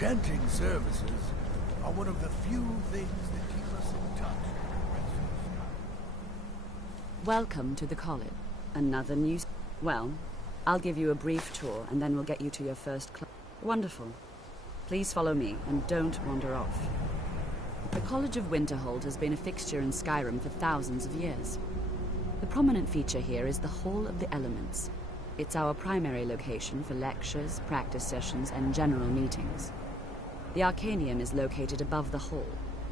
Enchanting services are one of the few things that keep us in touch with the rest of Skyrim. Welcome to the college. Another new... Well, I'll give you a brief tour and then we'll get you to your first class. Wonderful. Please follow me and don't wander off. The College of WinterHold has been a fixture in Skyrim for thousands of years. The prominent feature here is the Hall of the Elements. It's our primary location for lectures, practice sessions, and general meetings. The Arcanium is located above the hall,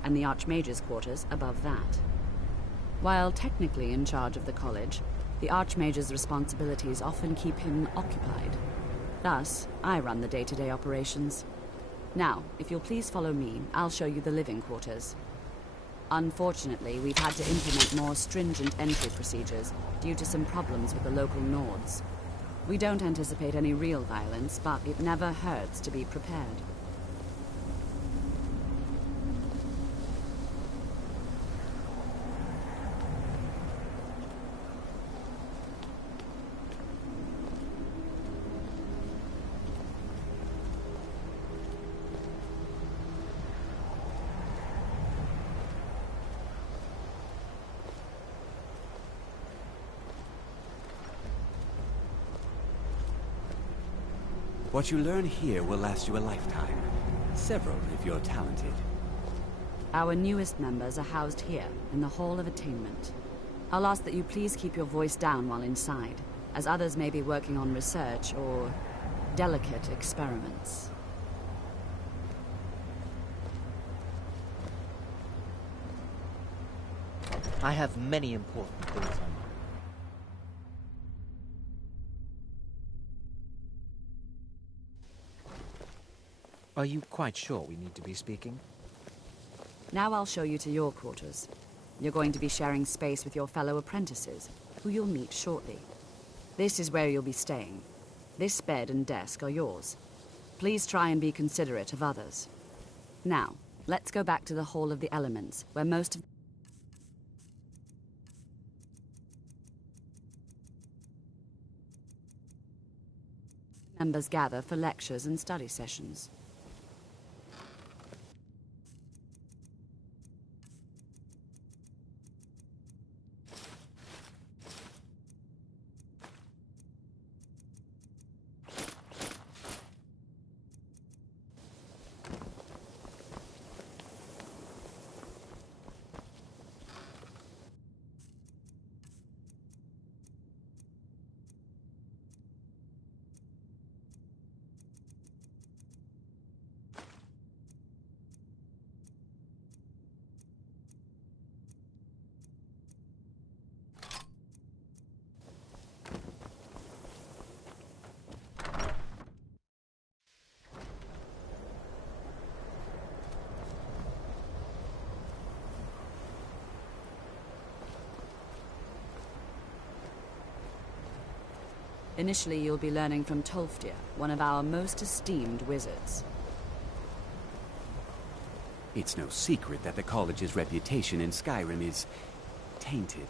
and the Archmage's quarters above that. While technically in charge of the college, the Archmage's responsibilities often keep him occupied. Thus, I run the day-to-day operations. Now, if you'll please follow me, I'll show you the living quarters. Unfortunately, we've had to implement more stringent entry procedures due to some problems with the local Nords. We don't anticipate any real violence, but it never hurts to be prepared. What you learn here will last you a lifetime. Several, if you're talented. Our newest members are housed here, in the Hall of Attainment. I'll ask that you please keep your voice down while inside, as others may be working on research or delicate experiments. I have many important things on mind. Are you quite sure we need to be speaking? Now I'll show you to your quarters. You're going to be sharing space with your fellow apprentices, who you'll meet shortly. This is where you'll be staying. This bed and desk are yours. Please try and be considerate of others. Now, let's go back to the Hall of the Elements, where most of members gather for lectures and study sessions. Initially, you'll be learning from Tolfdir, one of our most esteemed wizards. It's no secret that the college's reputation in Skyrim is tainted.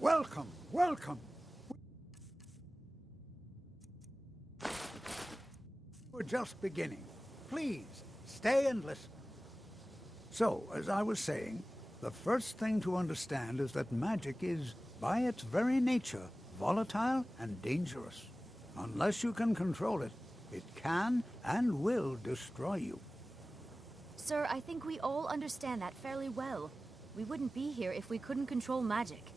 Welcome, welcome. We're just beginning. Please, stay and listen. So, as I was saying, the first thing to understand is that magic is, by its very nature, volatile and dangerous. Unless you can control it, It can and will destroy you. Sir, I think we all understand that fairly well. We wouldn't be here if we couldn't control magic.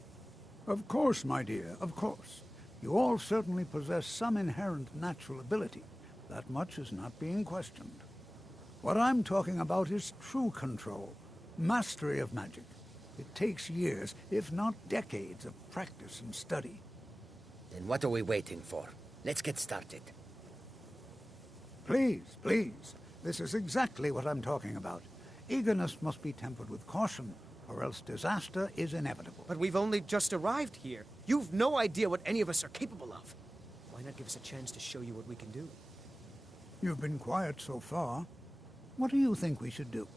Of course, my dear, of course. You all certainly possess some inherent natural ability. That much is not being questioned. What I'm talking about is true control, mastery of magic. It takes years, if not decades, of practice and study. Then what are we waiting for? Let's get started. Please, please. This is exactly what I'm talking about. Eagerness must be tempered with caution, or else disaster is inevitable. But we've only just arrived here. You've no idea what any of us are capable of. Why not give us a chance to show you what we can do? You've been quiet so far. What do you think we should do?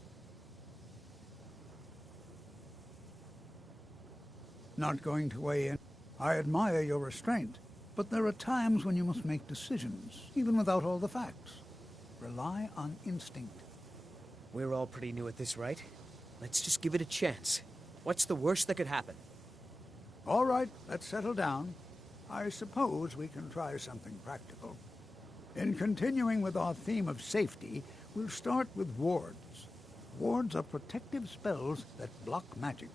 Not going to weigh in. I admire your restraint, but there are times when you must make decisions, even without all the facts. Rely on instinct. We're all pretty new at this, right? Let's just give it a chance. What's the worst that could happen? All right, let's settle down. I suppose we can try something practical. In continuing with our theme of safety, we'll start with wards. Wards are protective spells that block magic.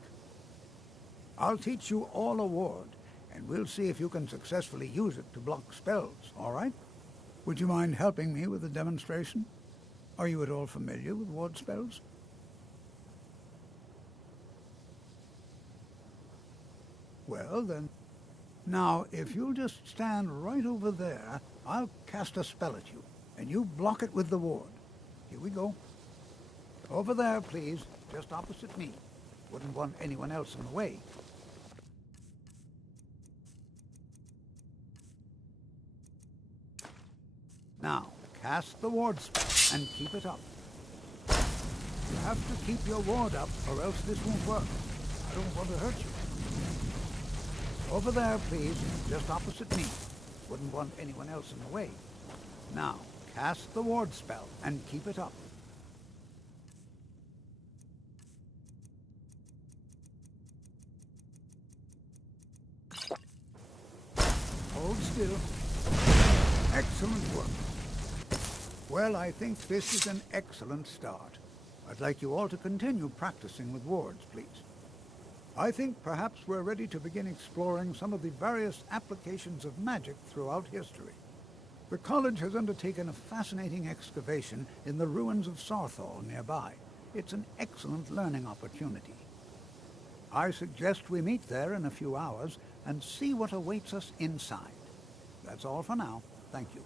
I'll teach you all a ward, and we'll see if you can successfully use it to block spells, all right? Would you mind helping me with the demonstration? Are you at all familiar with ward spells? Well, then. Now, if you'll just stand right over there, I'll cast a spell at you, and you block it with the ward. Here we go. Over there, please, just opposite me. Wouldn't want anyone else in the way. Now, cast the ward spell and keep it up. You have to keep your ward up, or else this won't work. I don't want to hurt you. Over there, please, just opposite me. Wouldn't want anyone else in the way. Now, cast the ward spell and keep it up. Hold still. Excellent work. Well, I think this is an excellent start. I'd like you all to continue practicing with wards, please. I think perhaps we're ready to begin exploring some of the various applications of magic throughout history. The college has undertaken a fascinating excavation in the ruins of Sarthal nearby. It's an excellent learning opportunity. I suggest we meet there in a few hours and see what awaits us inside. That's all for now. Thank you.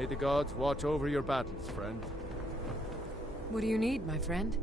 May the gods watch over your battles, friend. What do you need, my friend?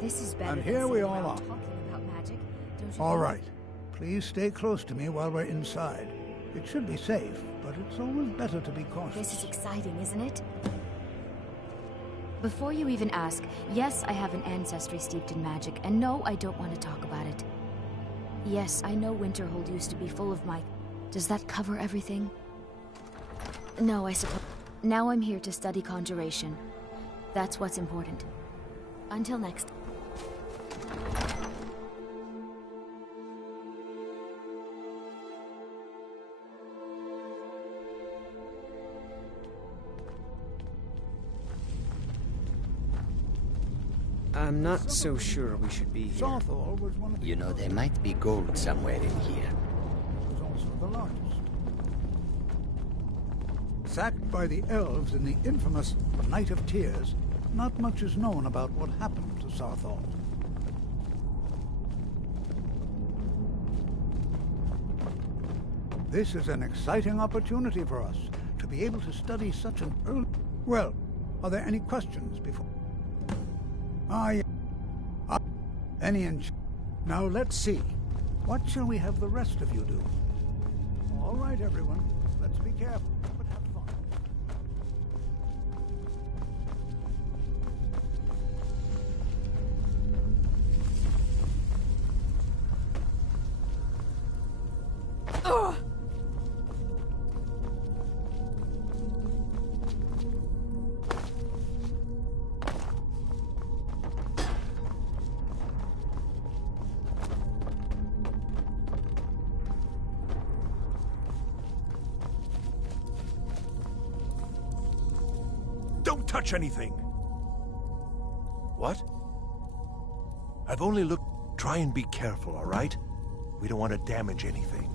This is better And than here we sitting all around are. talking about magic, don't you All think? right. Please stay close to me while we're inside. It should be safe, but it's always better to be cautious. This is exciting, isn't it? Before you even ask, yes, I have an ancestry steeped in magic, and no, I don't want to talk about it. Yes, I know Winterhold used to be full of my... Does that cover everything? No, I suppose... Now I'm here to study conjuration. That's what's important. Until next. I'm not so sure we should be here. Softworks was one of the... You know, there might be gold somewhere in here. was also the largest. Sacked by the elves in the infamous Night of Tears, not much is known about what happened to Softworks. This is an exciting opportunity for us to be able to study such an early... Well, are there any questions before... Yeah. Any in... Now let's see. What shall we have the rest of you do? All right, everyone. Let's be careful, but have fun. Don't touch anything! What? I've only looked... Try and be careful, all right? We don't want to damage anything.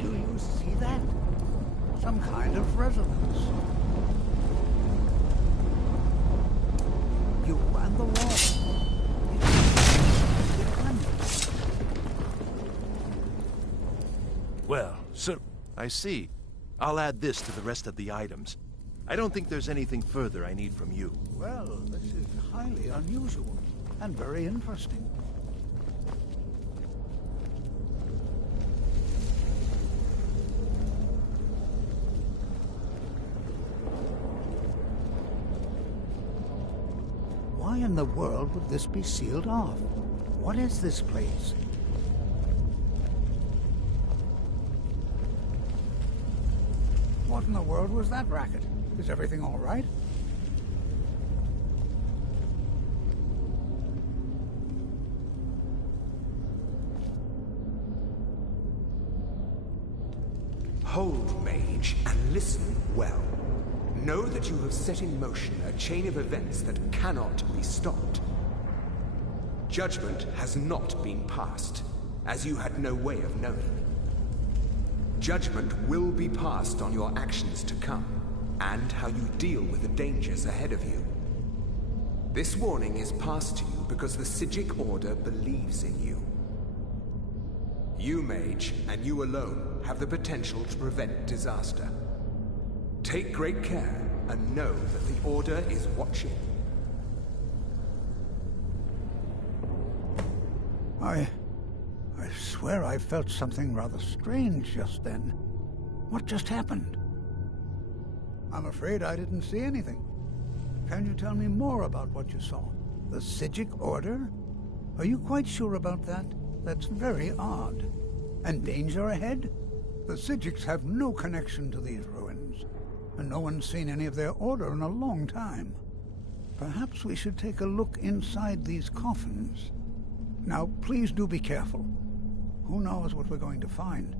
Do you see that? Some kind of resonance. You and the wall. Well, so... I see. I'll add this to the rest of the items. I don't think there's anything further I need from you. Well, this is highly unusual and very interesting. Why in the world would this be sealed off? What is this place? What in the world was that racket? Is everything all right? Hold, mage, and listen well. Know that you have set in motion a chain of events that cannot be stopped. Judgment has not been passed, as you had no way of knowing. Judgment will be passed on your actions to come, and how you deal with the dangers ahead of you. This warning is passed to you because the Psijic Order believes in you. You, mage, and you alone, have the potential to prevent disaster. Take great care, and know that the Order is watching. I swear I felt something rather strange just then. What just happened? I'm afraid I didn't see anything. Can you tell me more about what you saw? The Psijic Order? Are you quite sure about that? That's very odd. And danger ahead? The Psijics have no connection to these ruins, and no one's seen any of their order in a long time. Perhaps we should take a look inside these coffins. Now, please do be careful. Who knows what we're going to find?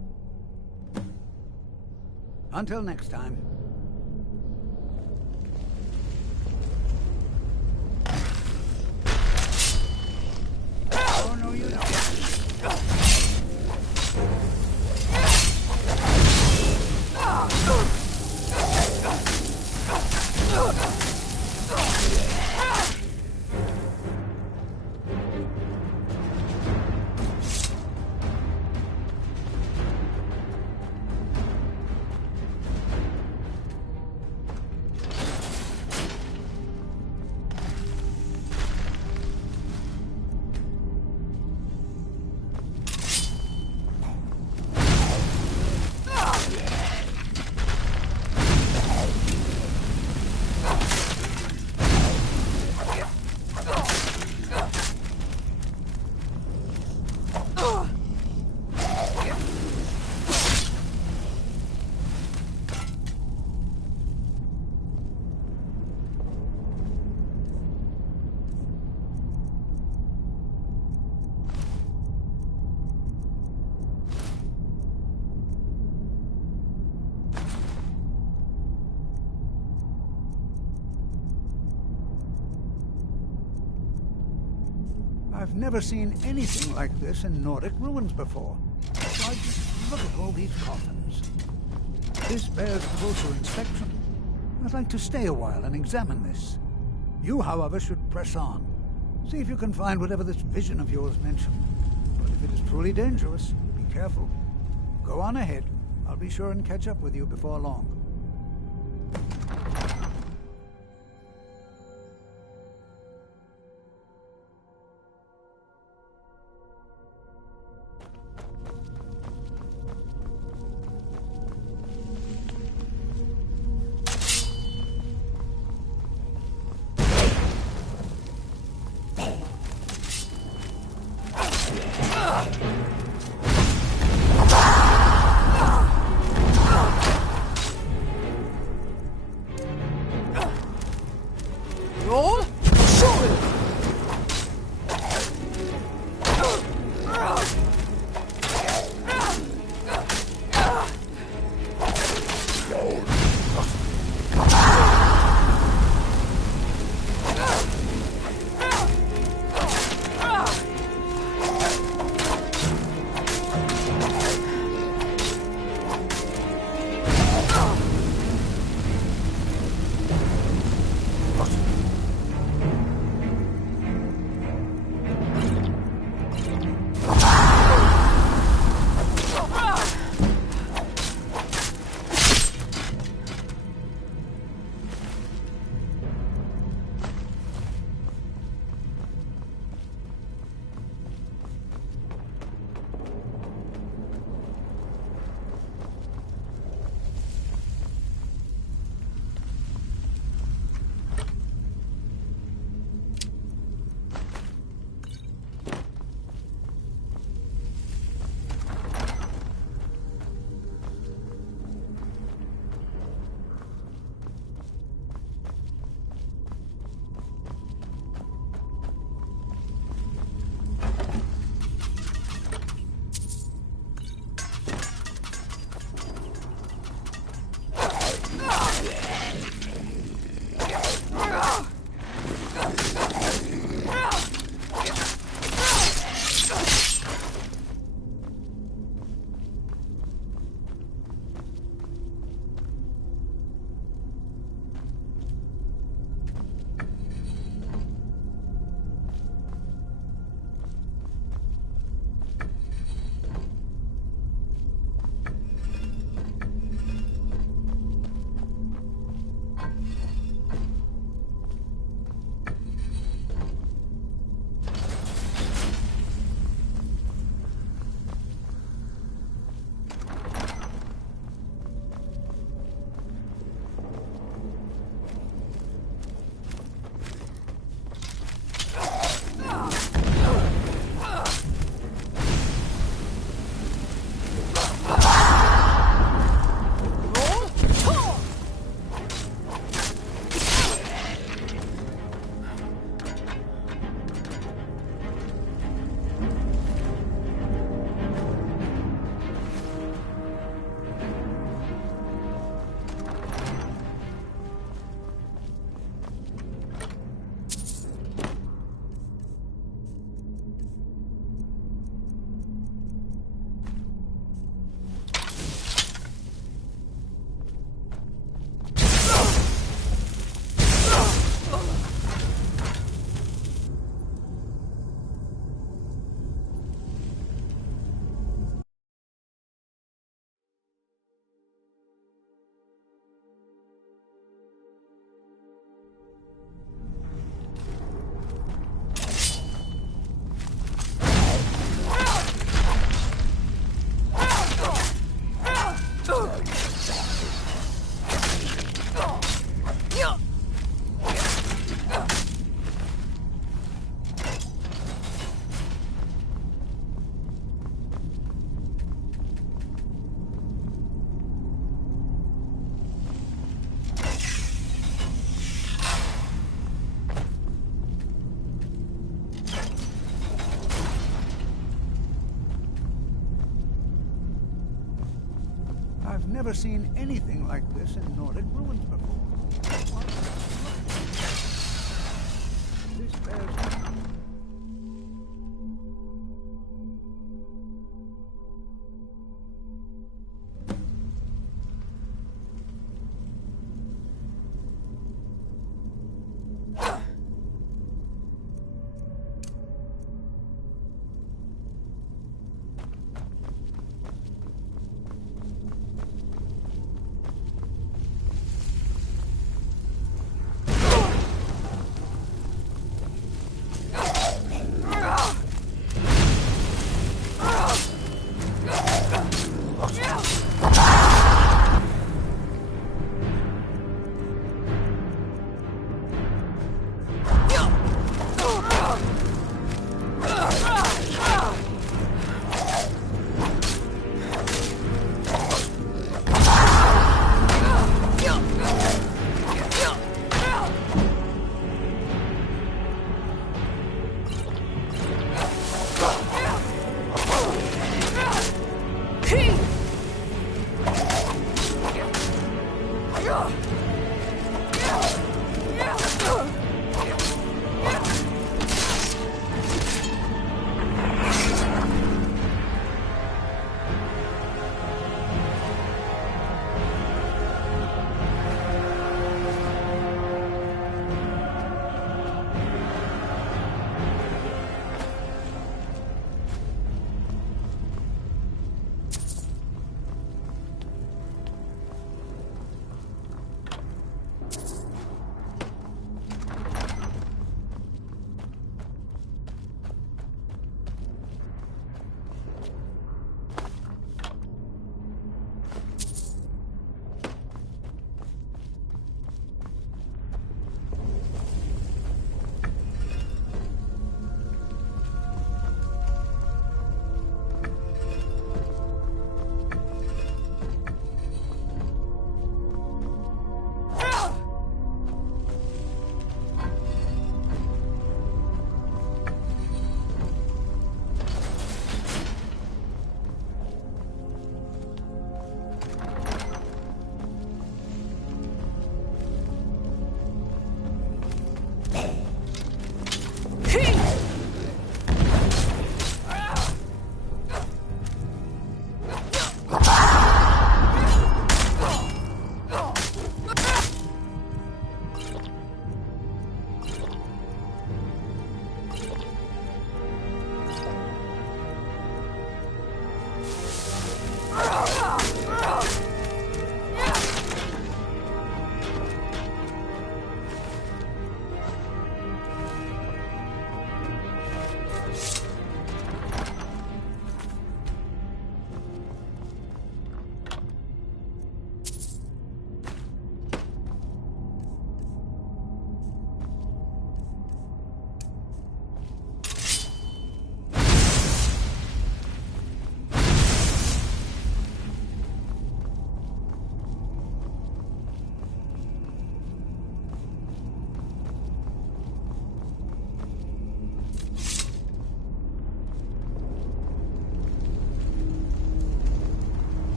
Until next time. Oh, no, you don't. I've never seen anything like this in Nordic ruins before. Why, just look at all these coffins. This bears closer inspection. I'd like to stay a while and examine this. You, however, should press on. See if you can find whatever this vision of yours mentioned. But if it is truly dangerous, be careful. Go on ahead. I'll be sure and catch up with you before long. I've never seen anything like this in Nordic ruins before. This bears...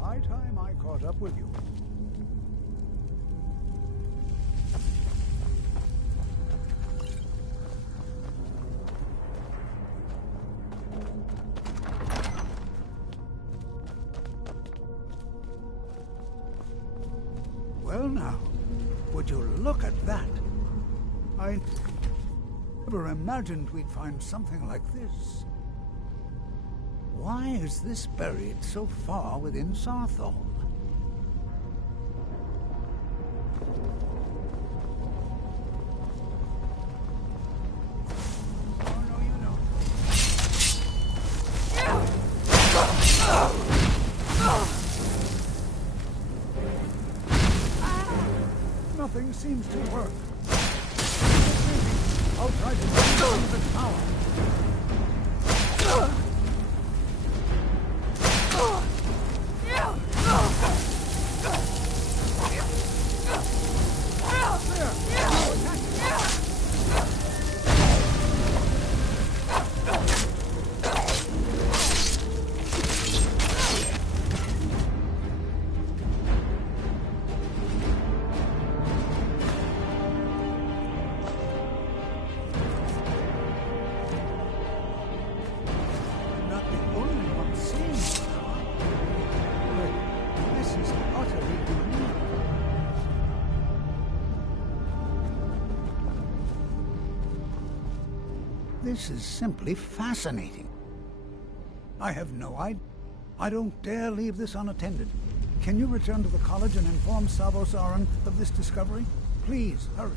high time I caught up with you. Well now, would you look at that? I never imagined we'd find something like this. Why is this buried so far within Sarthol? Oh, no, you know. Nothing seems to work. I'll try to use the tower. This is simply fascinating. I have no idea. I don't dare leave this unattended. Can you return to the college and inform Savos Aran of this discovery? Please, hurry.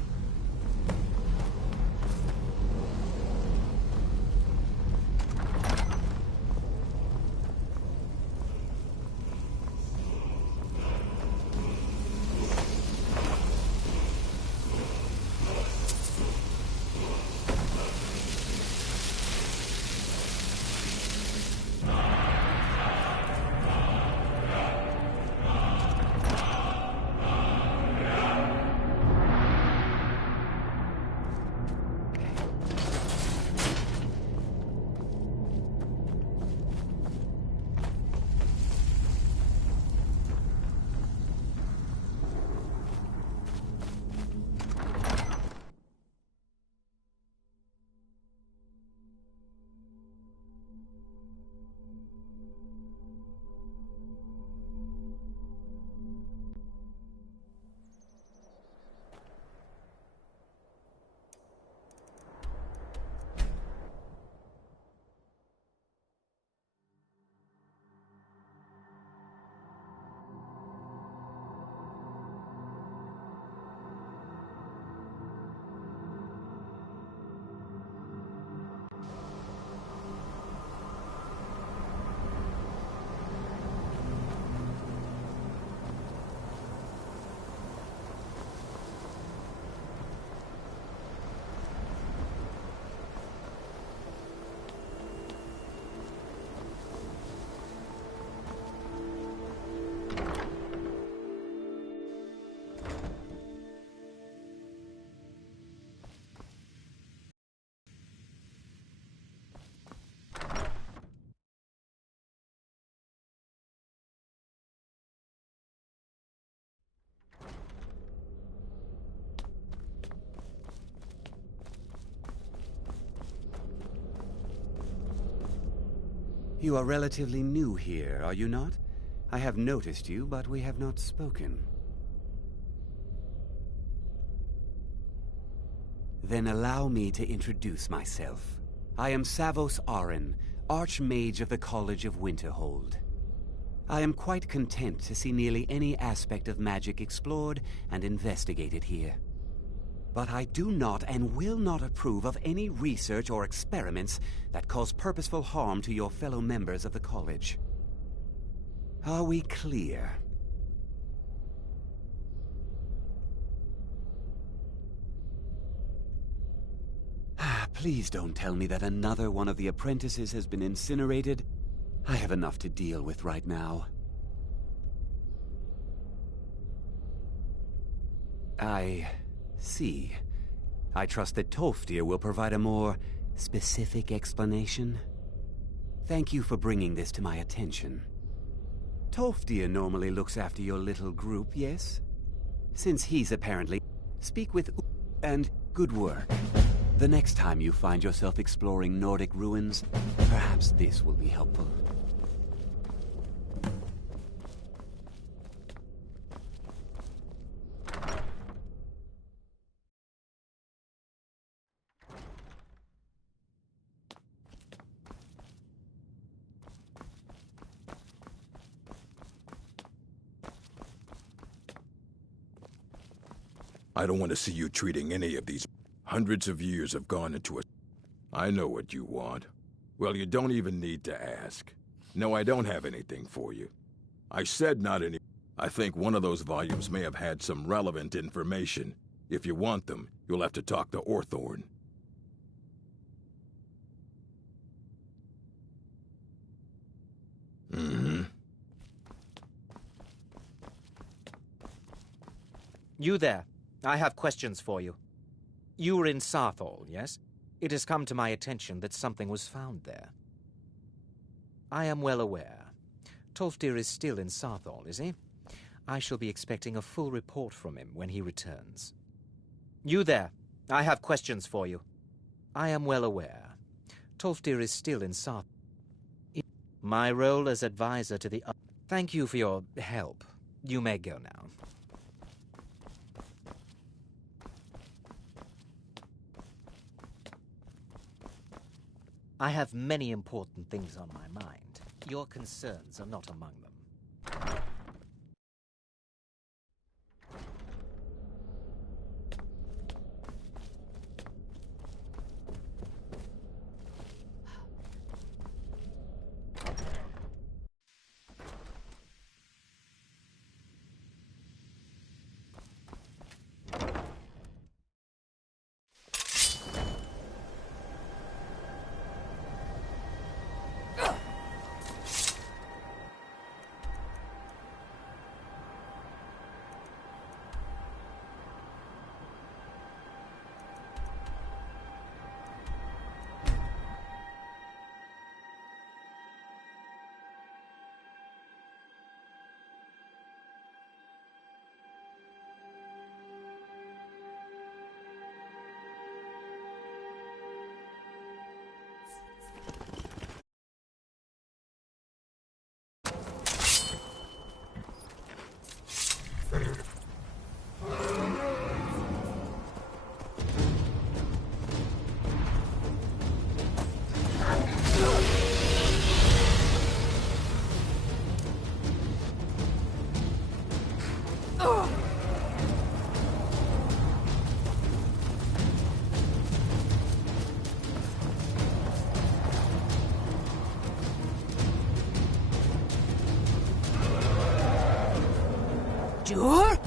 You are relatively new here, are you not? I have noticed you, but we have not spoken. Then allow me to introduce myself. I am Savos Aran, Archmage of the College of WinterHold. I am quite content to see nearly any aspect of magic explored and investigated here. But I do not and will not approve of any research or experiments that cause purposeful harm to your fellow members of the college. Are we clear? Please don't tell me that another one of the apprentices has been incinerated. I have enough to deal with right now. I see. I trust that Tolfdir will provide a more specific explanation. Thank you for bringing this to my attention. Tolfdir normally looks after your little group, yes? Since he's apparently... Speak with and good work. The next time you find yourself exploring Nordic ruins, perhaps this will be helpful. I don't want to see you treating any of these. Hundreds of years have gone into it. I know what you want. Well, you don't even need to ask. No, I don't have anything for you. I said not any. I think one of those volumes may have had some relevant information. If you want them, you'll have to talk to Orthorn. Mm-hmm. You there. I have questions for you. You were in Sarthal, yes? It has come to my attention that something was found there. I am well aware. Tolfdir is still in Sarthal, is he? I shall be expecting a full report from him when he returns. You there. I have questions for you. I am well aware. Tolfdir is still in Sarthal. My role as advisor to the... Thank you for your help. You may go now. I have many important things on my mind. Your concerns are not among them. Sure?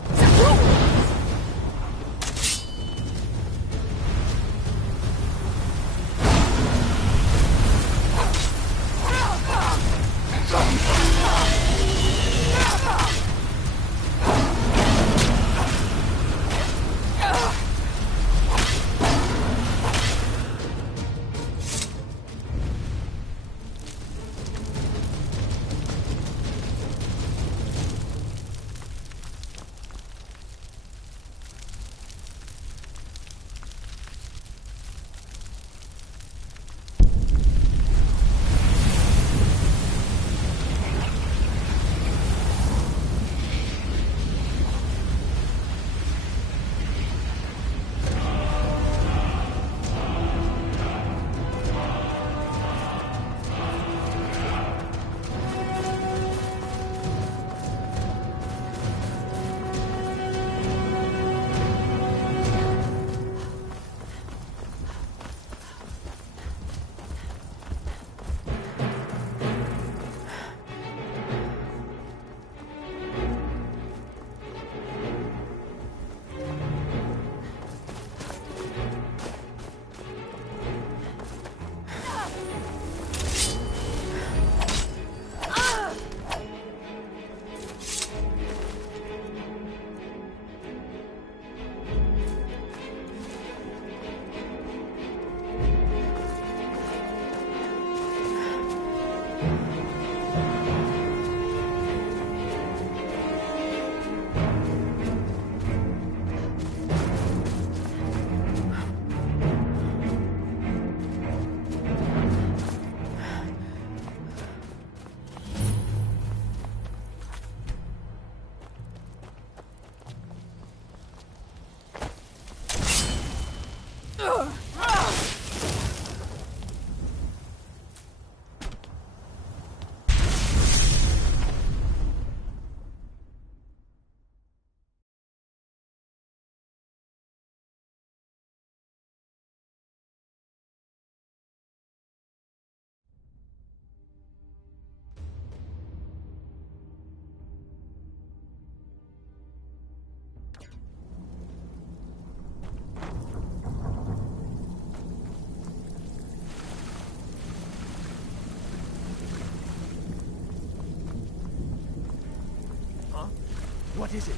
What is it?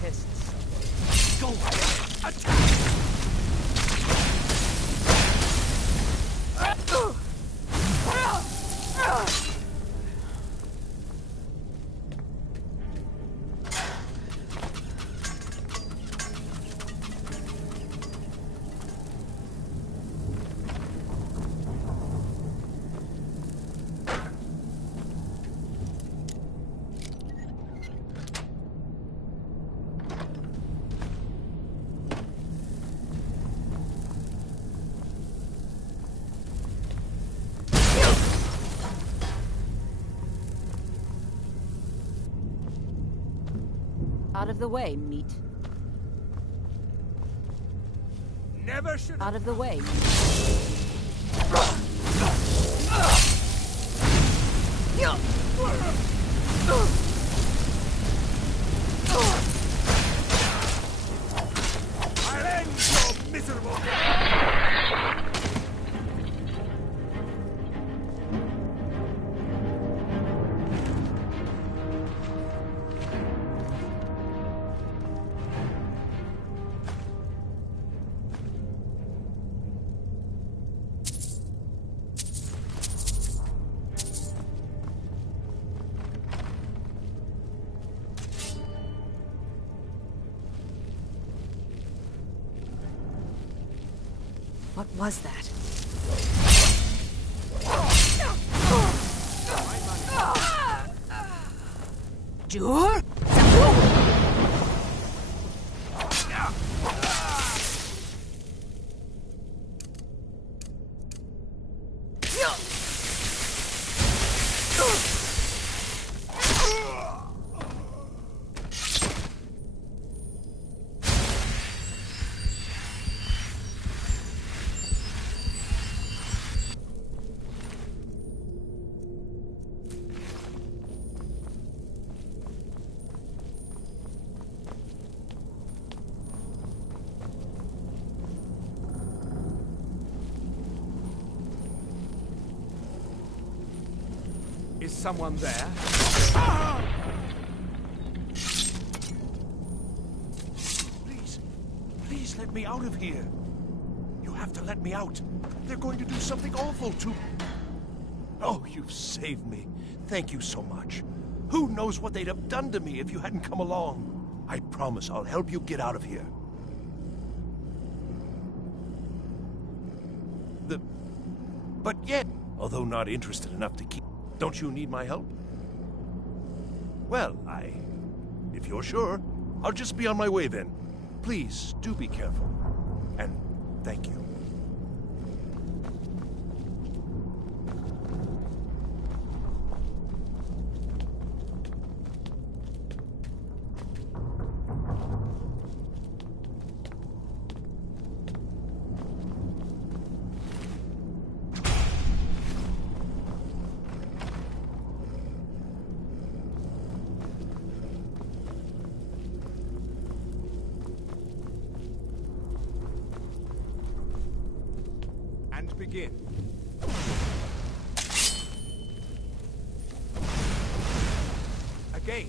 Test someone. Go ahead! Attack! Out of the way, meat. Never should. Out of the way. I'll end your miserable What was that? Jur? Is someone there? Please let me out of here. You have to let me out. They're going to do something awful to... Oh, you've saved me. Thank you so much. Who knows what they'd have done to me if you hadn't come along. I promise I'll help you get out of here. But yet, although not interested enough to keep... Don't you need my help? Well, if you're sure, I'll just be on my way then. Please, do be careful. And thank you. Begin. Again.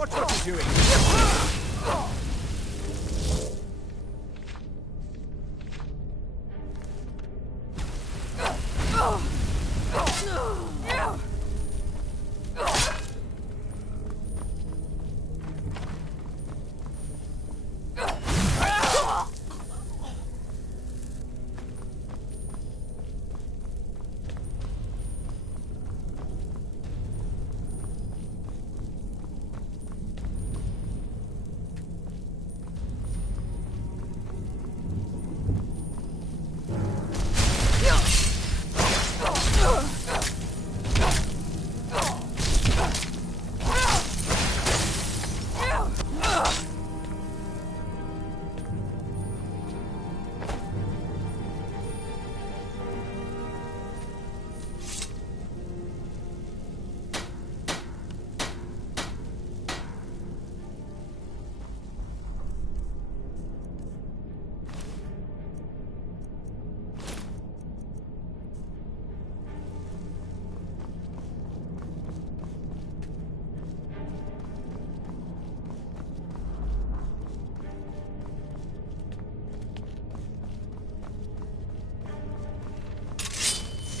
Watch what you're doing!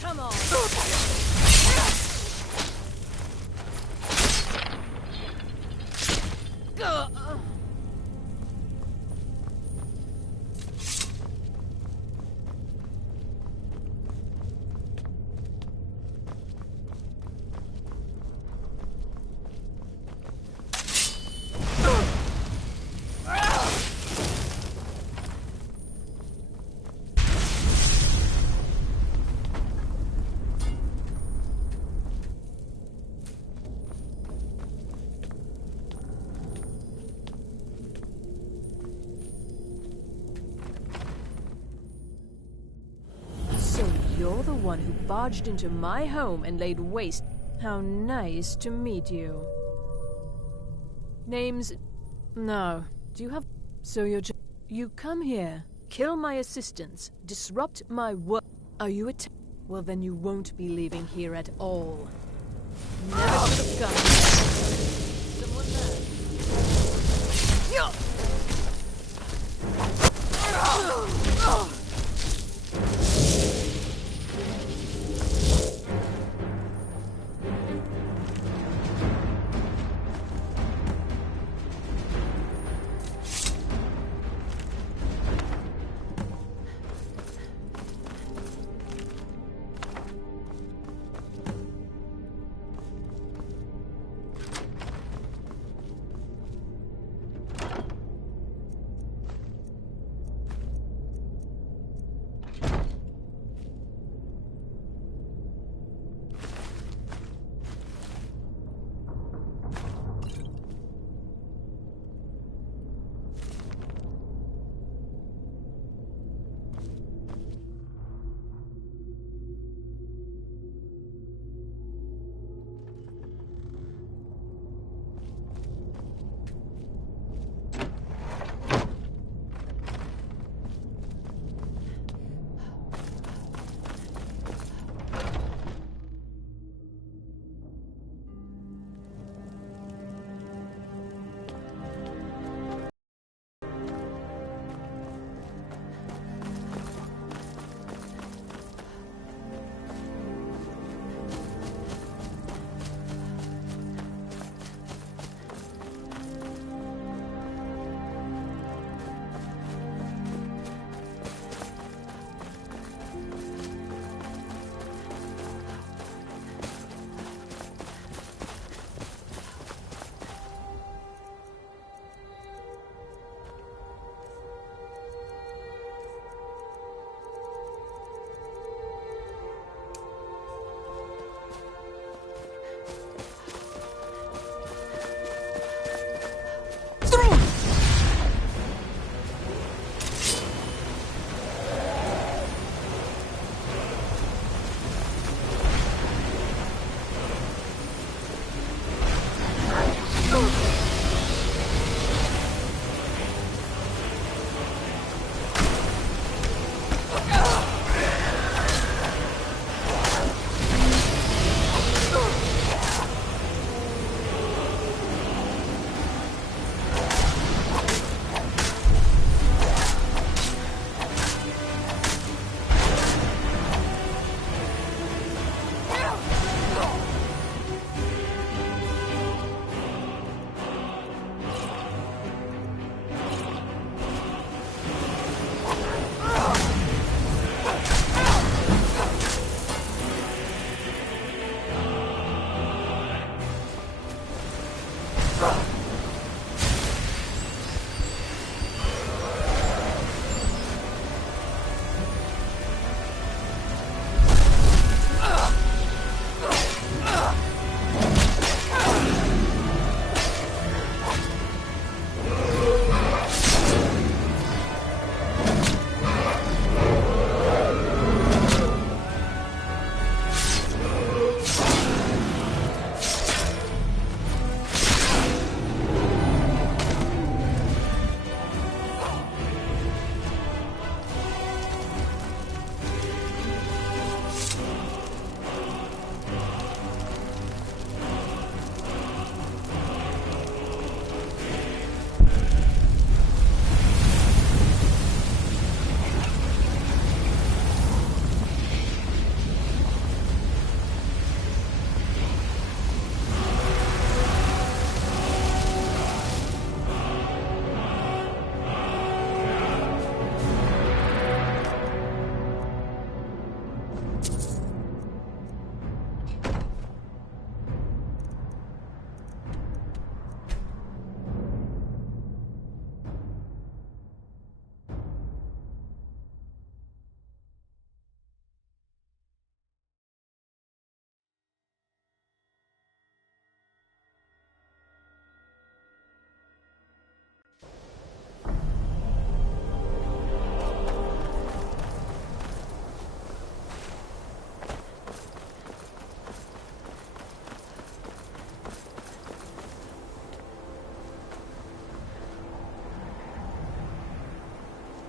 Come on! You're the one who barged into my home and laid waste. How nice to meet you. Names? No. Do you have... So you're just... You come here, kill my assistants, disrupt my work. Are you a... Well, then you won't be leaving here at all. Never should have come. Someone there.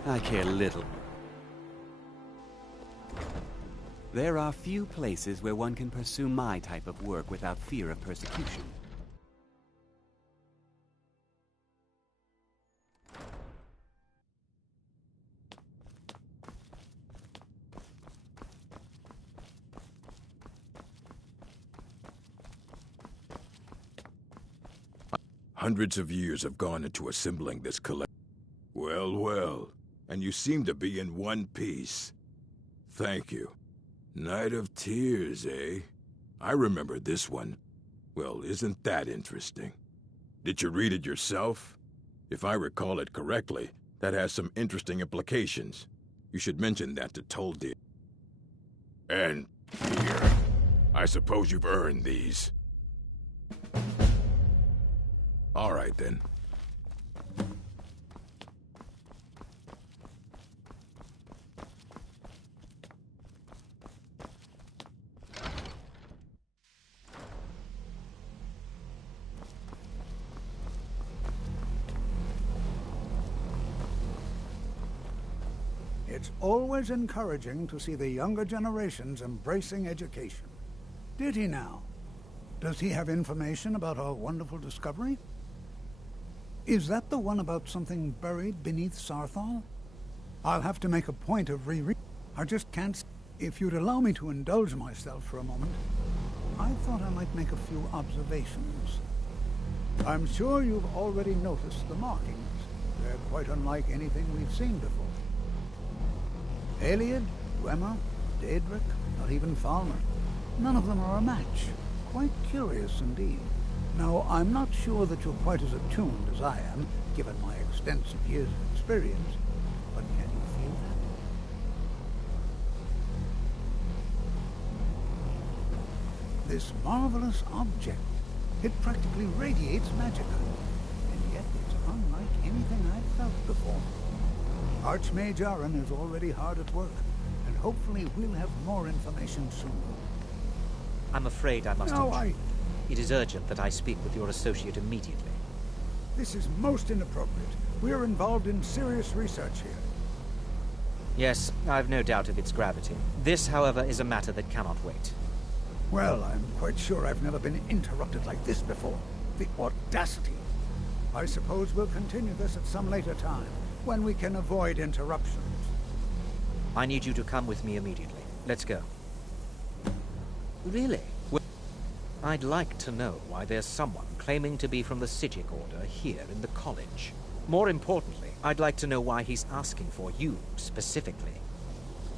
I care little. There are few places where one can pursue my type of work without fear of persecution. Hundreds of years have gone into assembling this collection. Well, well, and you seem to be in one piece. Thank you. Night of Tears, eh? I remember this one. Well, isn't that interesting? Did you read it yourself? If I recall it correctly, that has some interesting implications. You should mention that to Toldir. And here, I suppose you've earned these. All right, then. It's always encouraging to see the younger generations embracing education. Did he now? Does he have information about our wonderful discovery? Is that the one about something buried beneath Sarthal? I'll have to make a point of rereading. I just can't... If you'd allow me to indulge myself for a moment, I thought I might make a few observations. I'm sure you've already noticed the markings. They're quite unlike anything we've seen before. Eliad, Dwemer, Daedric, not even Falmer. None of them are a match. Quite curious indeed. Now, I'm not sure that you're quite as attuned as I am, given my extensive years of experience, but can you feel that? This marvelous object, it practically radiates magicka, and yet it's unlike anything I've felt before. Archmage Aaron is already hard at work, and hopefully we'll have more information soon. I'm afraid I must... No, It is urgent that I speak with your associate immediately. This is most inappropriate. We're involved in serious research here. Yes, I've no doubt of its gravity. This, however, is a matter that cannot wait. Well, I'm quite sure I've never been interrupted like this before. The audacity. I suppose we'll continue this at some later time, when we can avoid interruptions. I need you to come with me immediately. Let's go. Really? I'd like to know why there's someone claiming to be from the Psijic Order here in the college. More importantly, I'd like to know why he's asking for you, specifically.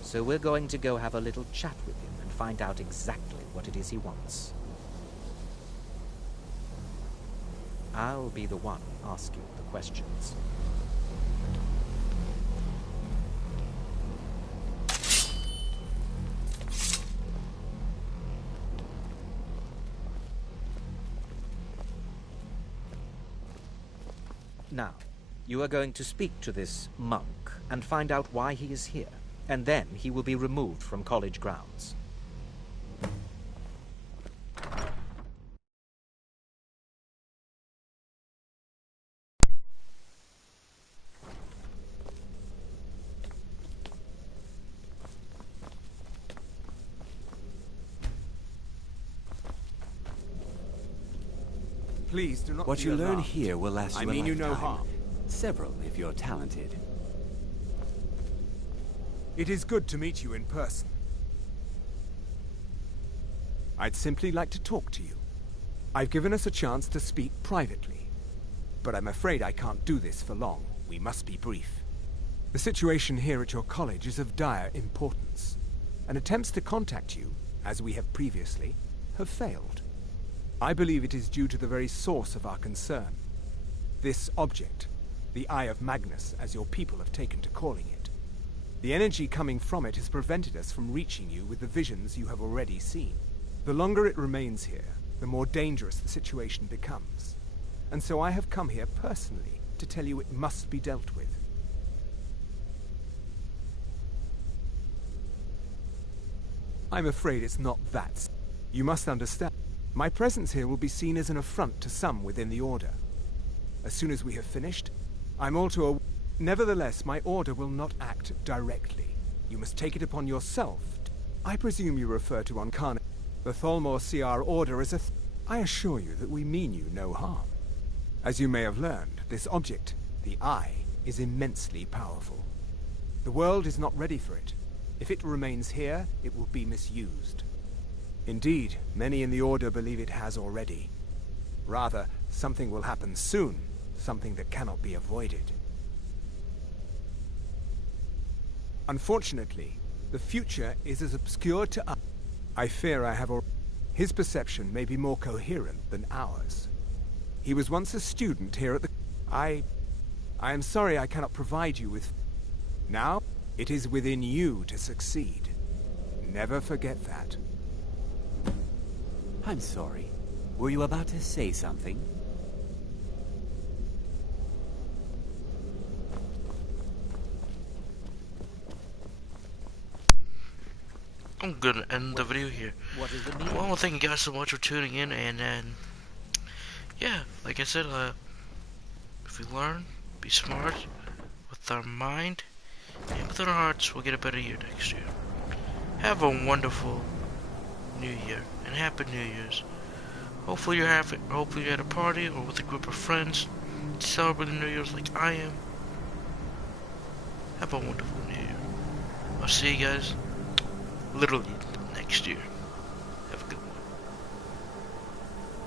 So we're going to go have a little chat with him and find out exactly what it is he wants. I'll be the one asking the questions. Now, you are going to speak to this monk and find out why he is here, and then he will be removed from college grounds. Please do not. What you learn here will last you a lifetime. I mean you no harm. Several, if you're talented. It is good to meet you in person. I'd simply like to talk to you. I've given us a chance to speak privately, but I'm afraid I can't do this for long. We must be brief. The situation here at your college is of dire importance, and attempts to contact you, as we have previously, have failed. I believe it is due to the very source of our concern. This object, the Eye of Magnus, as your people have taken to calling it. The energy coming from it has prevented us from reaching you with the visions you have already seen. The longer it remains here, the more dangerous the situation becomes. And so I have come here personally to tell you it must be dealt with. I'm afraid it's not that. You must understand. My presence here will be seen as an affront to some within the Order. As soon as we have finished, I'm all to Nevertheless, my order will not act directly. You must take it upon yourself. I presume you refer to Ankana. The Tholmor see our order as a I assure you that we mean you no harm. As you may have learned, this object, the Eye, is immensely powerful. The world is not ready for it. If it remains here, it will be misused. Indeed, many in the Order believe it has already. Rather, something will happen soon, something that cannot be avoided. Unfortunately, the future is as obscure to us. I fear I have already. His perception may be more coherent than ours. He was once a student here at the... I am sorry I cannot provide you with... Now, it is within you to succeed. Never forget that. I'm sorry. Were you about to say something? I'm gonna end the video here. What is the meaning? Well, thank you guys so much for tuning in, and yeah, like I said, if we learn, be smart with our mind and with our hearts, we'll get a better year next year. Have a wonderful New Year and Happy New Year's. Hopefully you're at a party or with a group of friends celebrating New Year's like I am. Have a wonderful New Year. I'll see you guys literally next year. Have a good one.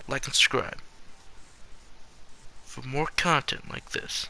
Like and subscribe for more content like this.